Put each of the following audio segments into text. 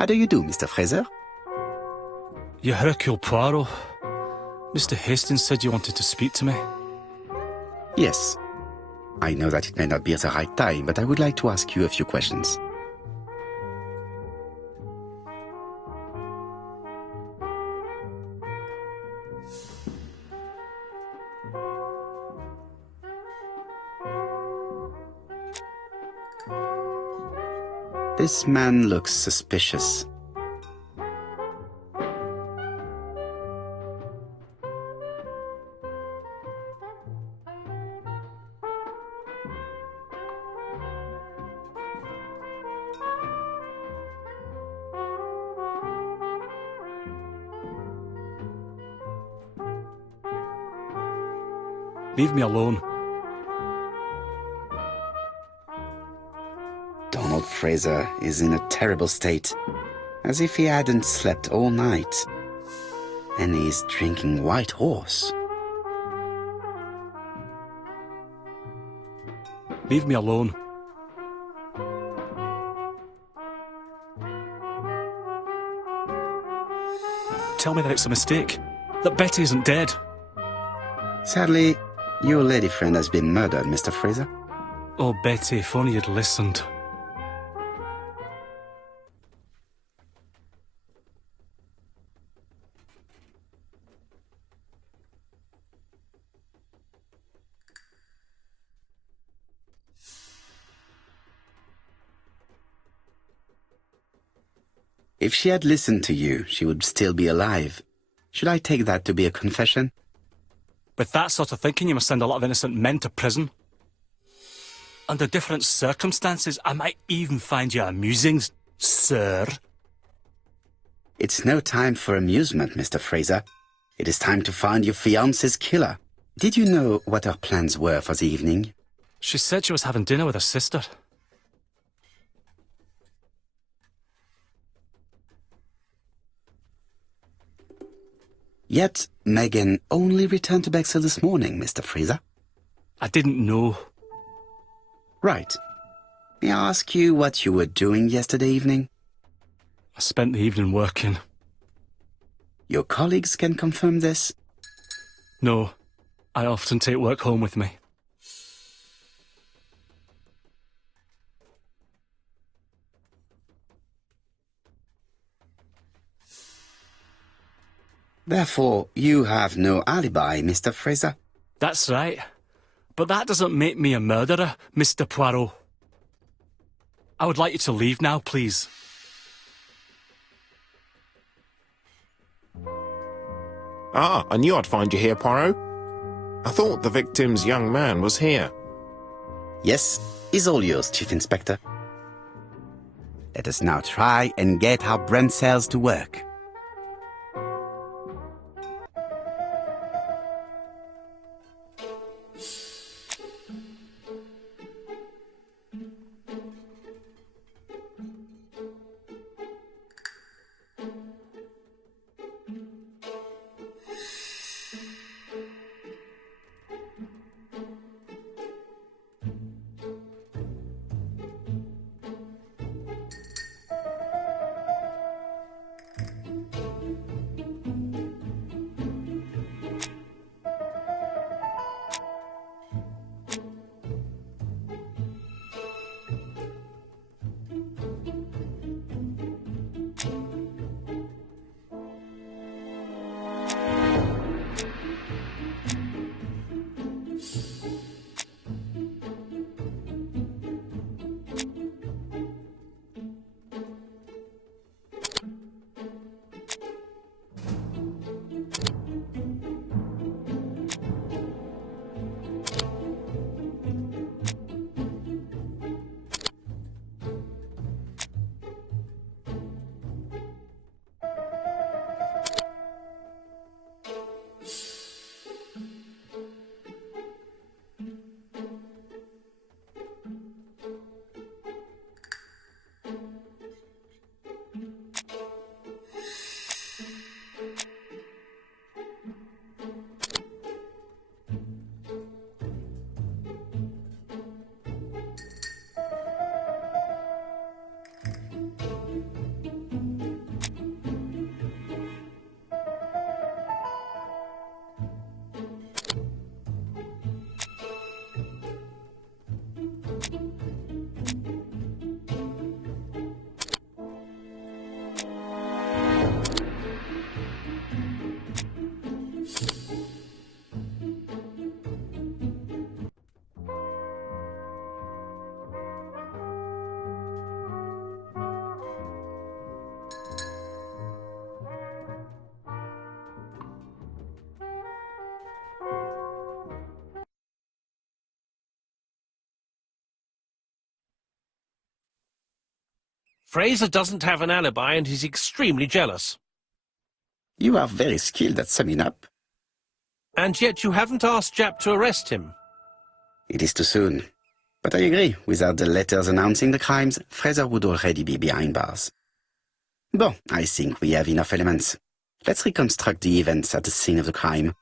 How do you do, Mr. Fraser? You Hercule Poirot. Mr. Hastings said you wanted to speak to me. Yes. I know that it may not be the right time, but I would like to ask you a few questions. This man looks suspicious. Leave me alone. Donald Fraser is in a terrible state, as if he hadn't slept all night. And he's drinking White Horse. Leave me alone. Tell me that it's a mistake, that Betty isn't dead. Sadly, your lady friend has been murdered, Mr. Fraser. Oh, Betty, if only you'd listened. If she had listened to you, she would still be alive. Should I take that to be a confession? With that sort of thinking, you must send a lot of innocent men to prison. Under different circumstances, I might even find you amusing, sir. It's no time for amusement, Mr. Fraser. It is time to find your fiancé's killer. Did you know what her plans were for the evening? She said she was having dinner with her sister. Yet, Megan only returned to Bexhill this morning, Mr. Fraser. I didn't know. Right. May I ask you what you were doing yesterday evening? I spent the evening working. Your colleagues can confirm this? No, I often take work home with me. Therefore, you have no alibi, Mr. Fraser. That's right. But that doesn't make me a murderer, Mr. Poirot. I would like you to leave now, please. Ah, I knew I'd find you here, Poirot. I thought the victim's young man was here. Yes, he's all yours, Chief Inspector. Let us now try and get our brain cells to work. Fraser doesn't have an alibi and he's extremely jealous. You are very skilled at summing up. And yet you haven't asked Jap to arrest him. It is too soon. But I agree, without the letters announcing the crimes, Fraser would already be behind bars. Bon, I think we have enough elements. Let's reconstruct the events at the scene of the crime.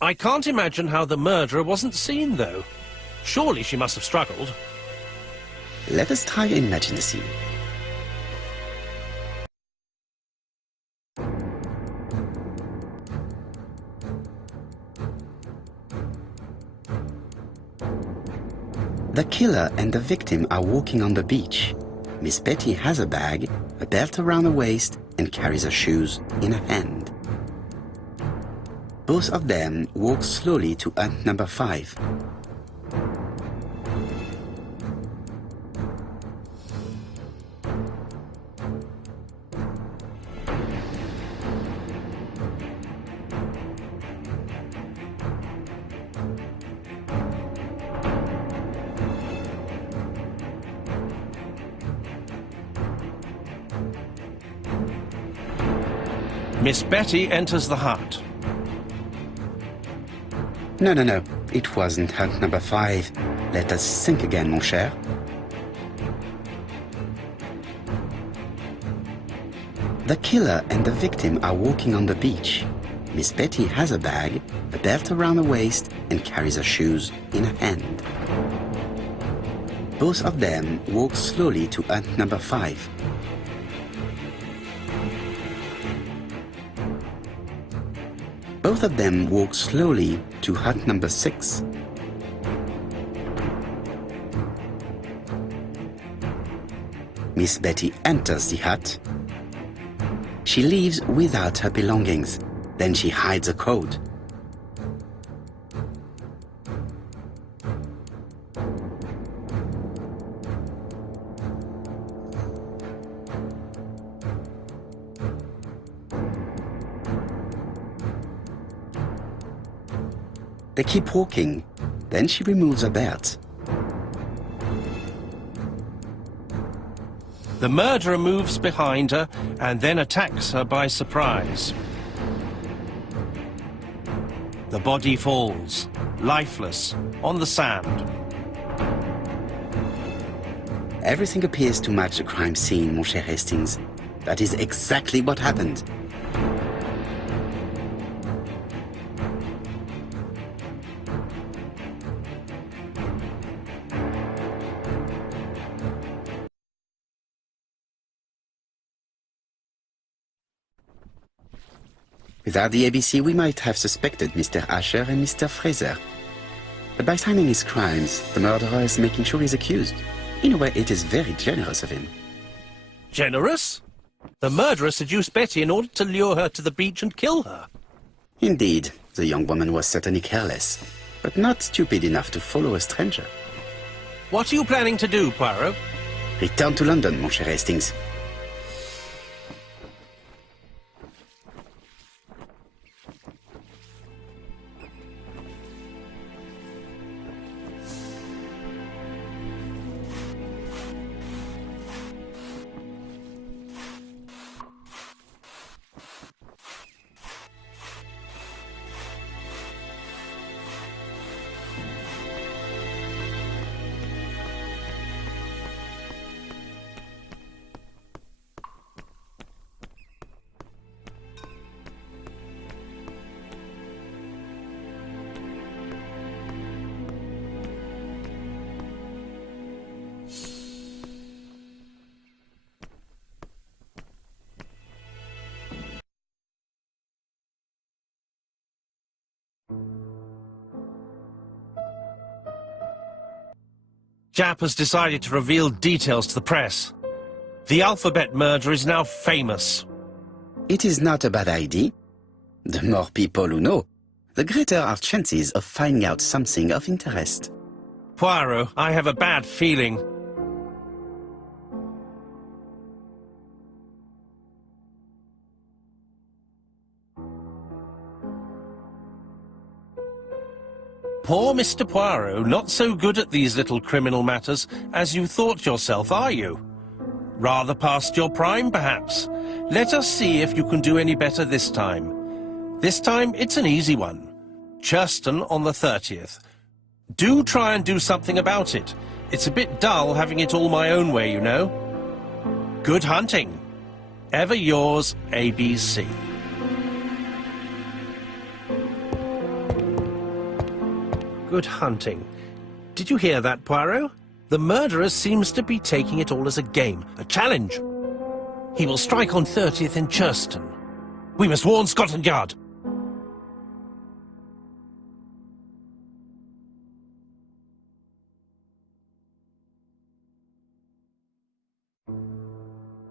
I can't imagine how the murderer wasn't seen, though. Surely she must have struggled. Let us try and imagine the scene. The killer and the victim are walking on the beach. Miss Betty has a bag, a belt around her waist, and carries her shoes in her hand. Both of them walk slowly to hut number 5. Miss Betty enters the hut. No. It wasn't hut number 5. Let us think again, mon cher. The killer and the victim are walking on the beach. Miss Betty has a bag, a belt around her waist, and carries her shoes in her hand. Both of them walk slowly to hut number 5. Both of them walk slowly to hut number 6. Miss Betty enters the hut. She leaves without her belongings. Then she hides a coat. They keep walking. Then she removes her belt. The murderer moves behind her and then attacks her by surprise. The body falls, lifeless, on the sand. Everything appears to match the crime scene, mon cher Hastings. That is exactly what happened. Without the ABC, we might have suspected Mr. Asher and Mr. Fraser. But by timing his crimes, the murderer is making sure he's accused. In a way, it is very generous of him. Generous? The murderer seduced Betty in order to lure her to the beach and kill her. Indeed, the young woman was certainly careless, but not stupid enough to follow a stranger. What are you planning to do, Poirot? Return to London, mon cher Hastings. Jap has decided to reveal details to the press. The alphabet murder is now famous. It is not a bad idea. The more people who know, the greater our chances of finding out something of interest. Poirot, I have a bad feeling. Poor Mr. Poirot, not so good at these little criminal matters as you thought yourself, are you? Rather past your prime, perhaps. Let us see if you can do any better this time. This time, it's an easy one. Churston on the 30th. Do try and do something about it. It's a bit dull having it all my own way, you know. Good hunting. Ever yours, ABC. Good hunting. Did you hear that, Poirot? The murderer seems to be taking it all as a game, a challenge. He will strike on 30th in Churston. We must warn Scotland Yard.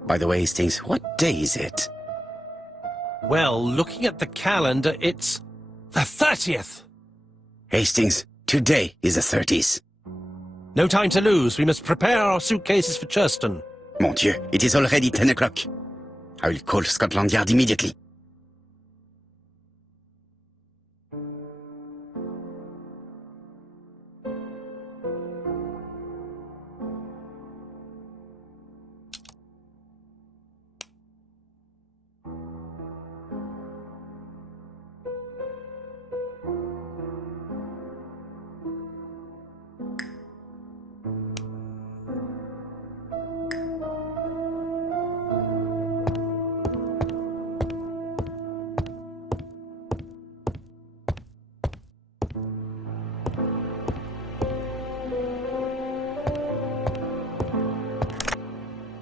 By the way, Hastings, what day is it? Well, looking at the calendar, it's the 30th. Hastings, today is the 30th. No time to lose. We must prepare our suitcases for Churston. Mon Dieu, it is already 10 o'clock. I will call Scotland Yard immediately.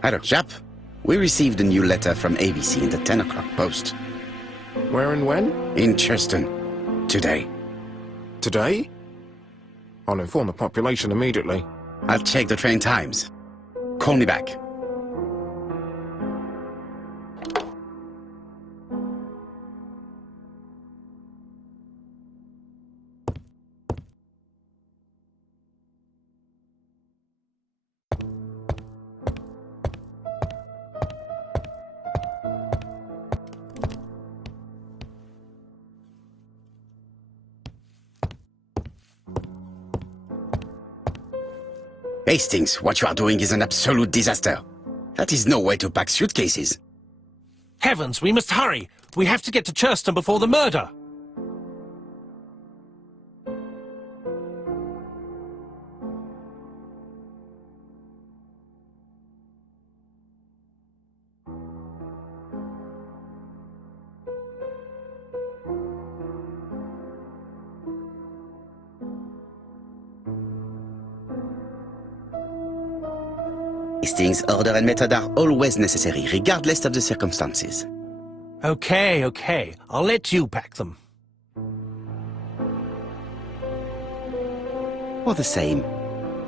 Hello, chap. We received a new letter from ABC in the 10 o'clock post. Where and when? In Churston. Today. Today? I'll inform the population immediately. I'll check the train times. Call me back. Hastings, what you are doing is an absolute disaster. That is no way to pack suitcases. Heavens, we must hurry. We have to get to Churston before the murder. Hastings, order and method are always necessary, regardless of the circumstances. Okay. I'll let you pack them. All the same,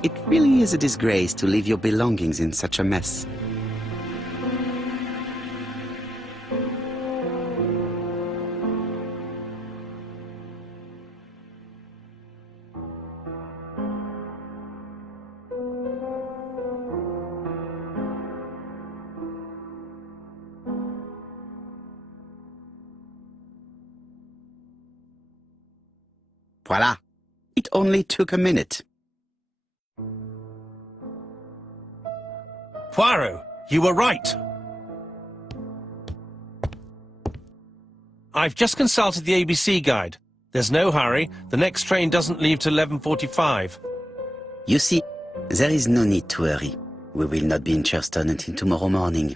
it really is a disgrace to leave your belongings in such a mess. Voila! It only took a minute. Poirot, you were right. I've just consulted the ABC guide. There's no hurry. The next train doesn't leave till 11:45. You see, there is no need to hurry. We will not be in Churston until tomorrow morning,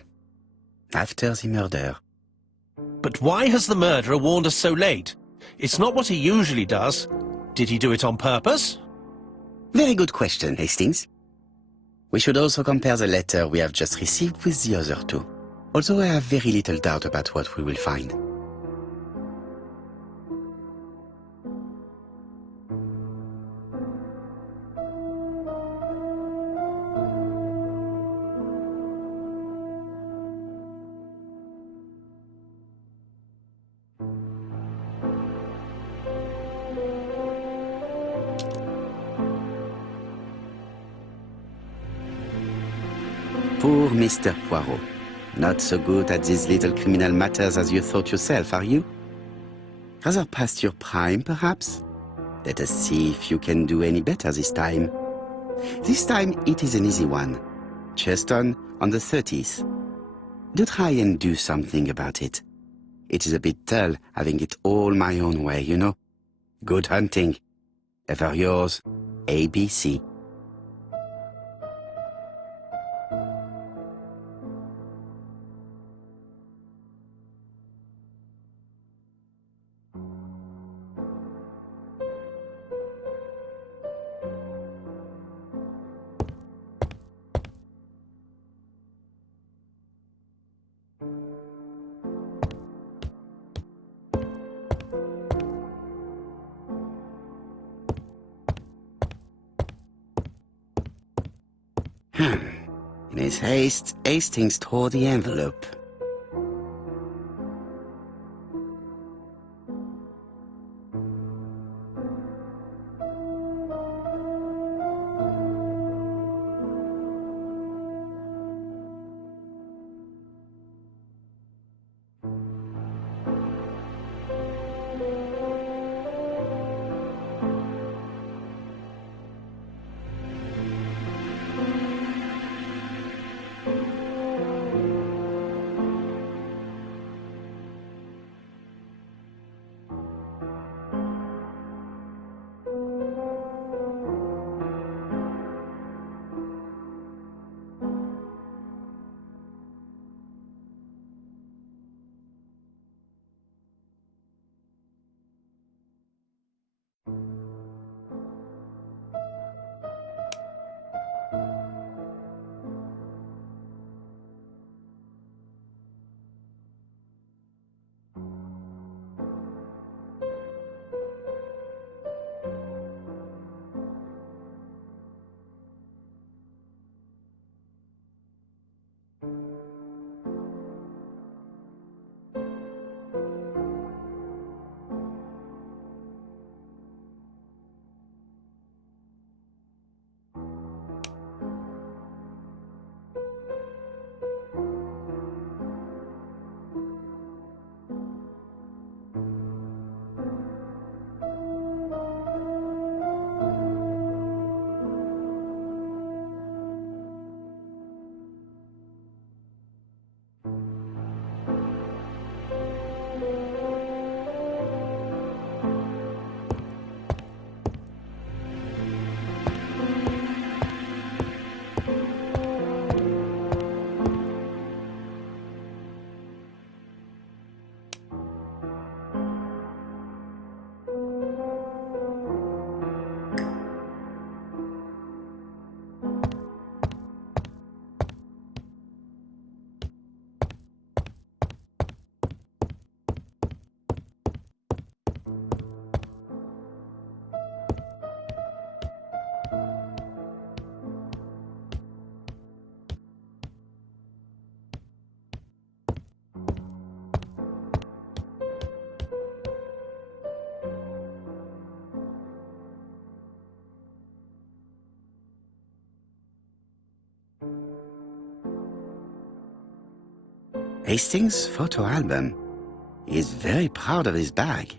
after the murder. But why has the murderer warned us so late? It's not what he usually does. Did he do it on purpose? Very good question, Hastings. We should also compare the letter we have just received with the other two, although I have very little doubt about what we will find. Poor Mr. Poirot. Not so good at these little criminal matters as you thought yourself, are you? Rather past your prime, perhaps? Let us see if you can do any better this time. This time it is an easy one. Just on the 30th. Do try and do something about it. It is a bit dull having it all my own way, you know. Good hunting. Ever yours, ABC. In his haste, Hastings tore the envelope. Hastings' photo album. He is very proud of his bag.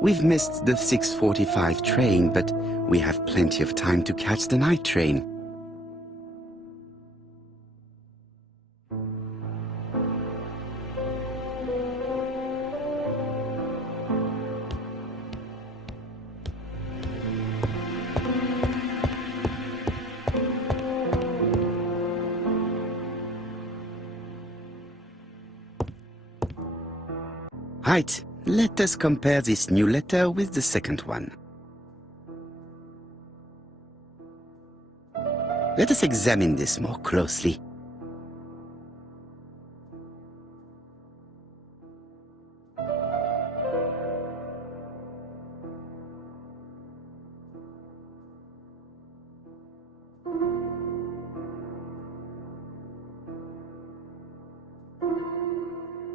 We've missed the 6:45 train, but we have plenty of time to catch the night train. Right, let us compare this new letter with the second one. Let us examine this more closely.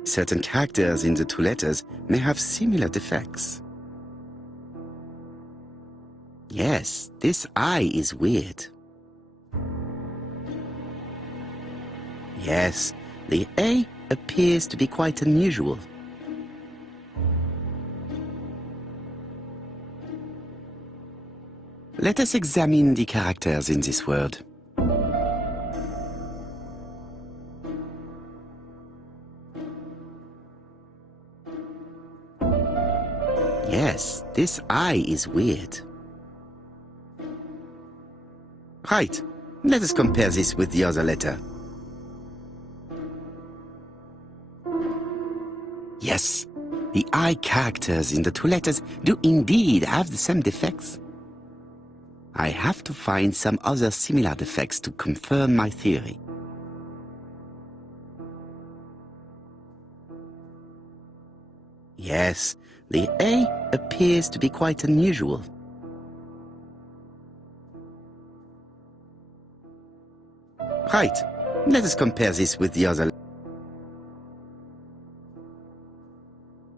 Certain characters in the two letters may have similar defects. Yes, this I is weird. Yes, the A appears to be quite unusual. Let us examine the characters in this word. Yes, this I is weird. Right, let us compare this with the other letter. Yes, the I characters in the two letters do indeed have the same defects. I have to find some other similar defects to confirm my theory. Yes, the A appears to be quite unusual. Right, let us compare this with the other.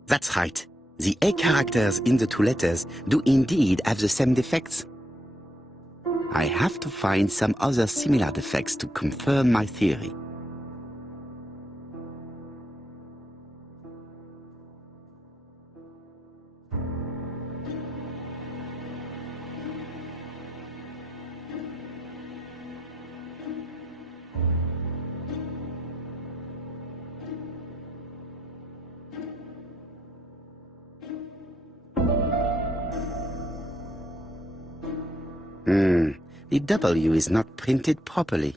That's right. The A characters in the two letters do indeed have the same defects. I have to find some other similar defects to confirm my theory. The W is not printed properly.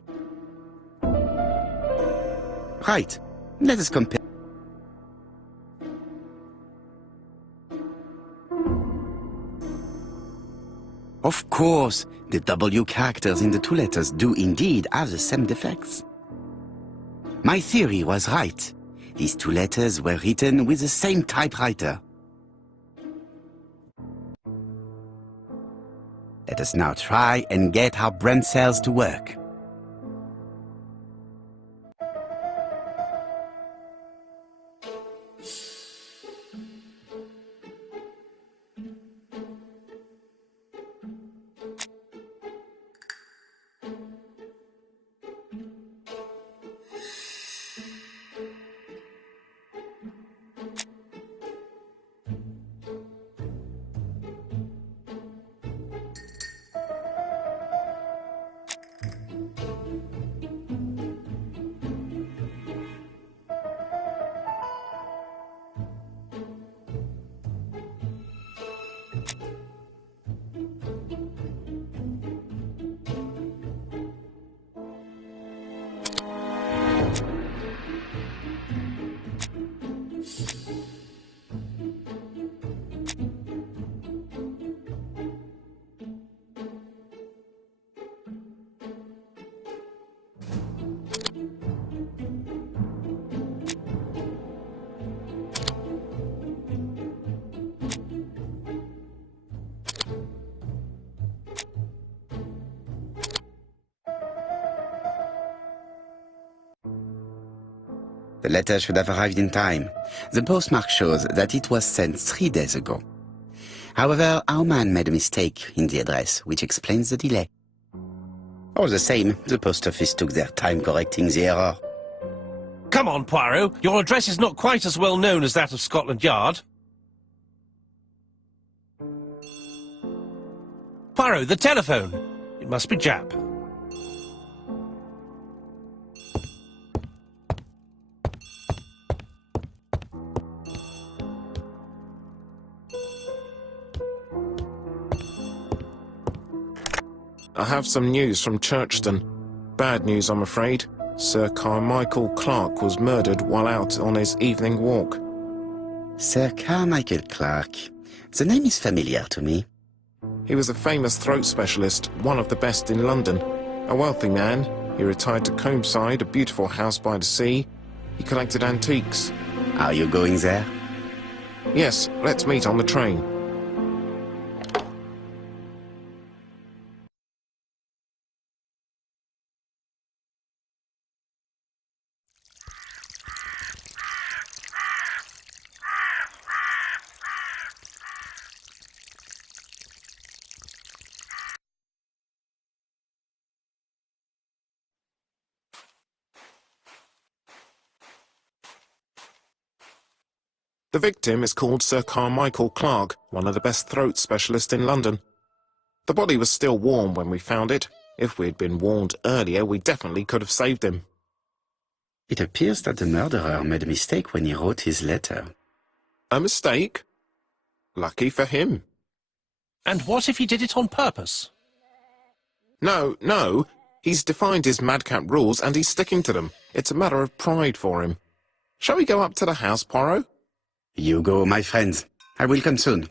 Right, let us compare. Of course, the W characters in the two letters do indeed have the same defects. My theory was right. These two letters were written with the same typewriter. Let us now try and get our brain cells to work. The letter should have arrived in time. The postmark shows that it was sent 3 days ago. However, our man made a mistake in the address, which explains the delay. All the same, the post office took their time correcting the error. Come on, Poirot. Your address is not quite as well known as that of Scotland Yard. Poirot, the telephone. It must be Jap. I have some news from Churchton. Bad news, I'm afraid. Sir Carmichael Clark was murdered while out on his evening walk. Sir Carmichael Clark. The name is familiar to me. He was a famous throat specialist, one of the best in London. A wealthy man, he retired to Combside, a beautiful house by the sea. He collected antiques. Are you going there? Yes, let's meet on the train. The victim is called Sir Carmichael Clark, one of the best throat specialists in London. The body was still warm when we found it. If we'd been warned earlier, we definitely could have saved him. It appears that the murderer made a mistake when he wrote his letter. A mistake? Lucky for him. And what if he did it on purpose? No. He's defined his madcap rules and he's sticking to them. It's a matter of pride for him. Shall we go up to the house, Poirot? You go, my friends. I will come soon.